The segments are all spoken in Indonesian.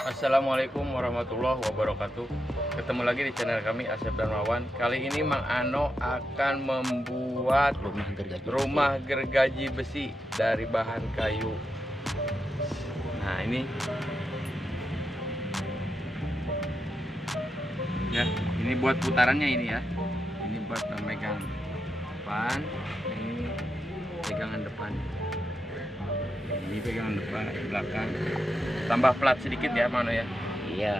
Assalamualaikum warahmatullahi wabarakatuh. Ketemu lagi di channel kami Asep Darmawan. Kali ini Mang Ano akan membuat rumah gergaji besi dari bahan kayu. Nah ini ya, ini buat putarannya ini ya. Ini buat pemegang depan, ini pegangan depan. Ini pegangan depan, belakang. Tambah plat sedikit ya, mana ya? Iya.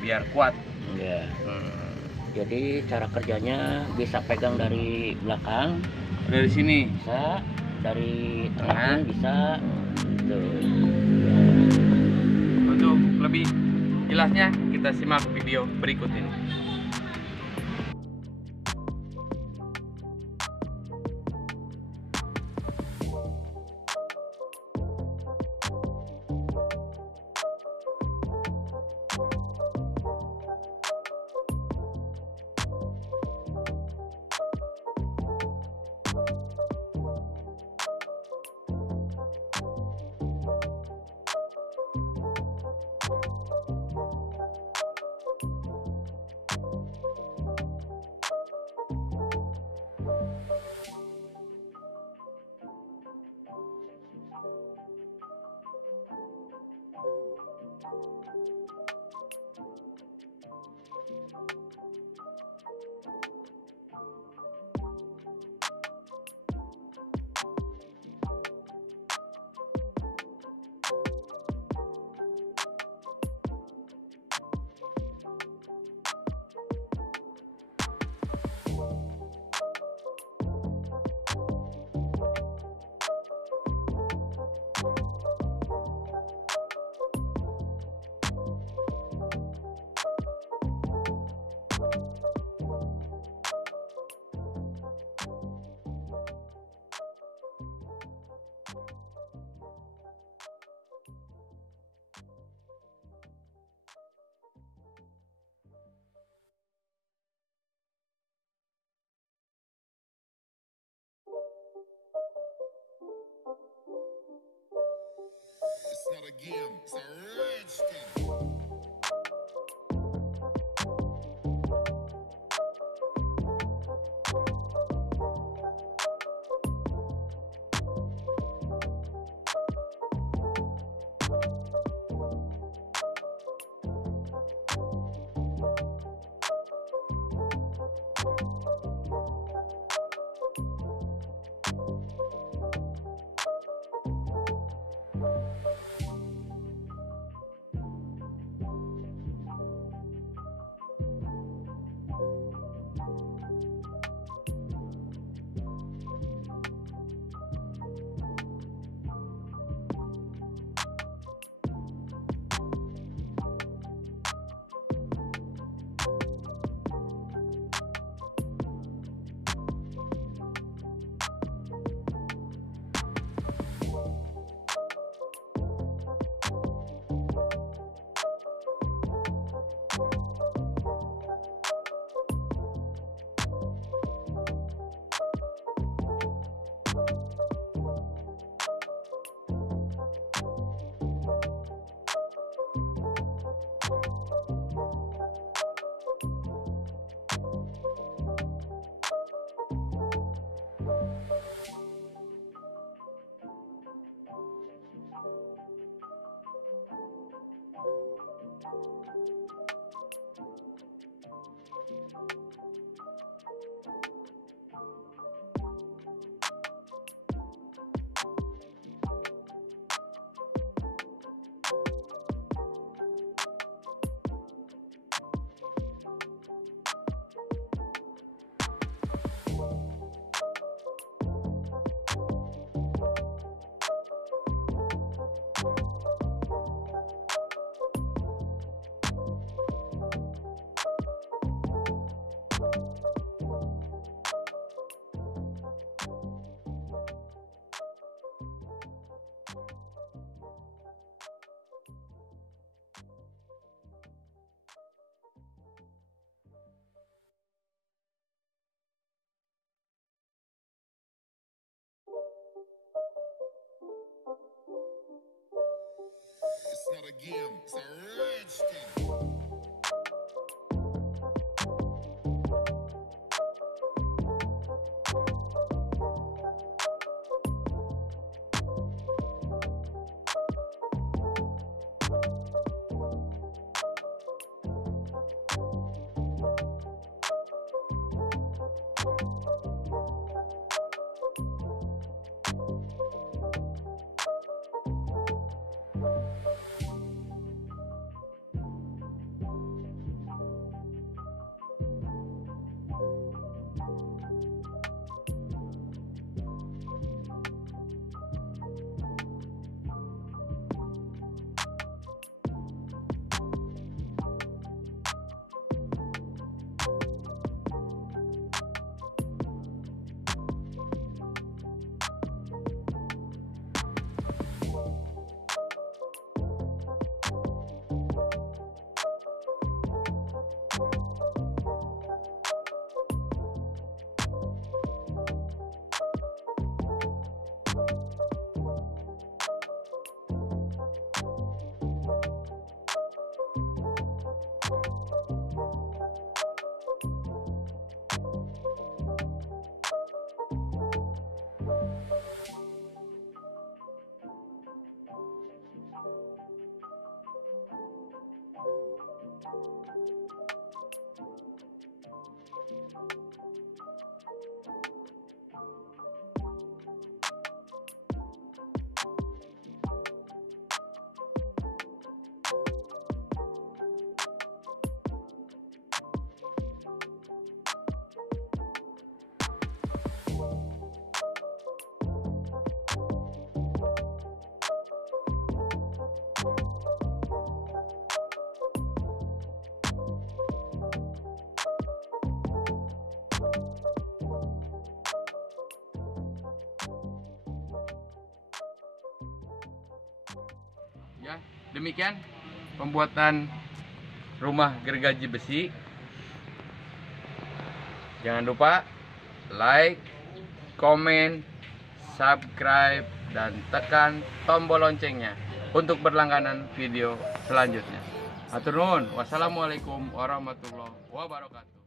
Biar kuat. Iya. Jadi cara kerjanya bisa pegang dari belakang, dari sini, bisa dari tengah, bisa. Tuh. Untuk lebih jelasnya kita simak video berikut ini. It's not a game, it's a rich thing. not a game, it's a rich thing. Ya, demikian pembuatan rumah gergaji besi. Jangan lupa like, komen, subscribe, dan tekan tombol loncengnya untuk berlangganan video selanjutnya. Hatur nuhun. Wassalamualaikum warahmatullahi wabarakatuh.